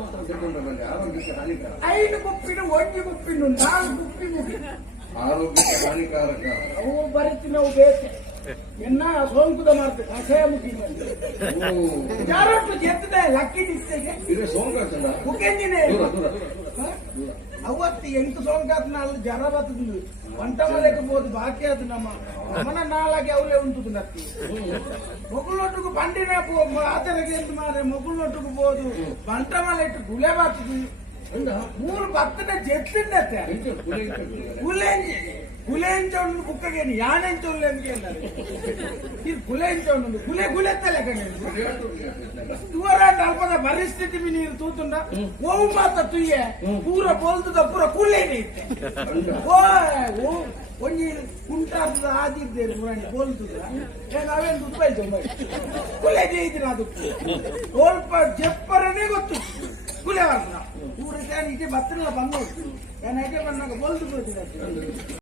ಮಾತ್ರ ತಗೊಂಡ್ರೆ ಆರೋಗ್ಯಕ್ಕೆ ಹಾನಿಕಾರ. 5 ಗುಪ್ಪಿನ 1 ಗುಪ್ಪಿನ 4 ಗುಪ್ಪಿ ಮುಗಿ ಆರೋಗ್ಯಕ್ಕೆ ಹಾನಿಕಾರಕ. ಅವು ಬರೀತಿ ನಾವು ಬೇಕು ಎನ್ನ ಸೋಂಕುದ ಮಾಡ್ತೇವೆ ಕಷಾಯ ಮುಗಿ ಯಾರೊಟ್ಟು ಗೆದ್ದದೆ ಲಕ್ಕಿ ನಿಸ್ತೆಗೆ ಇದು ಸೋಂಕಾಚನ ಮುಖೇಂಜಿನೇ ದೂರ ದೂರ ಅವತ್ತು 8 ಸೋಂಕಾತ್ನ ಅಲ್ಲಿ ಜರ ಬರ್ತದ వంట మలేకపోదు బాకీ అది నమ్మ మన నాలాగే అవులే ఉంటుంది నత్తి మొగుళ్ళొట్టుకు పండిన ఆతలకి ఎంత మారే మొగుళ్ళొట్టుకు పోదు వంట మలెట్టు గులే బతుకు ಮೂರು ಭತ್ತನ ಜೆತ್ತಿಂದತ್ತೆ ಕುಲೆಂಚೌಂಡು ಬುಕ್ಕಗೇನು ಯಾನೆಂಚೌಂಡು ಎಂದ್ಕೇನಾರೆ ಇದು ಕುಲೆಂಚೌಂಡು ಕುಲೆತ್ತಲ್ಲ ಕಣೆ ದೂರ ಅಲ್ಪದ ಪರಿಸ್ಥಿತಿ ನೀರು ತೂತುಂಡ ಓವು ಮಾತ ತುಯ್ಯ ಪೂರ ಬೋಲ್ತದ ಪೂರ ಕುಲೇನೆ ಇತ್ತೆ ಓ ಒಂಜಿ ಕುಂಟಾದ ಆದಿದ್ದೇನೆ ಪುರಾಣಿ ಬೋಲ್ತದ ನಾವೇನು ದುಡ್ಡು ಕುಲೆಗೆ ಇದ್ದೀನಿ ಅದು ಸ್ವಲ್ಪ ಜಪ್ಪರನೇ ಗೊತ್ತು ಕುಲೆ ಬರ್ತ ಪೂರ ಇದೇ ಭತ್ತನೆಲ್ಲ ಬಂದು ನಾನು ಐಟೆ ಬಂದಾಗ ಬೋಲ್ತು ಬಿಡ್ತೀನಿ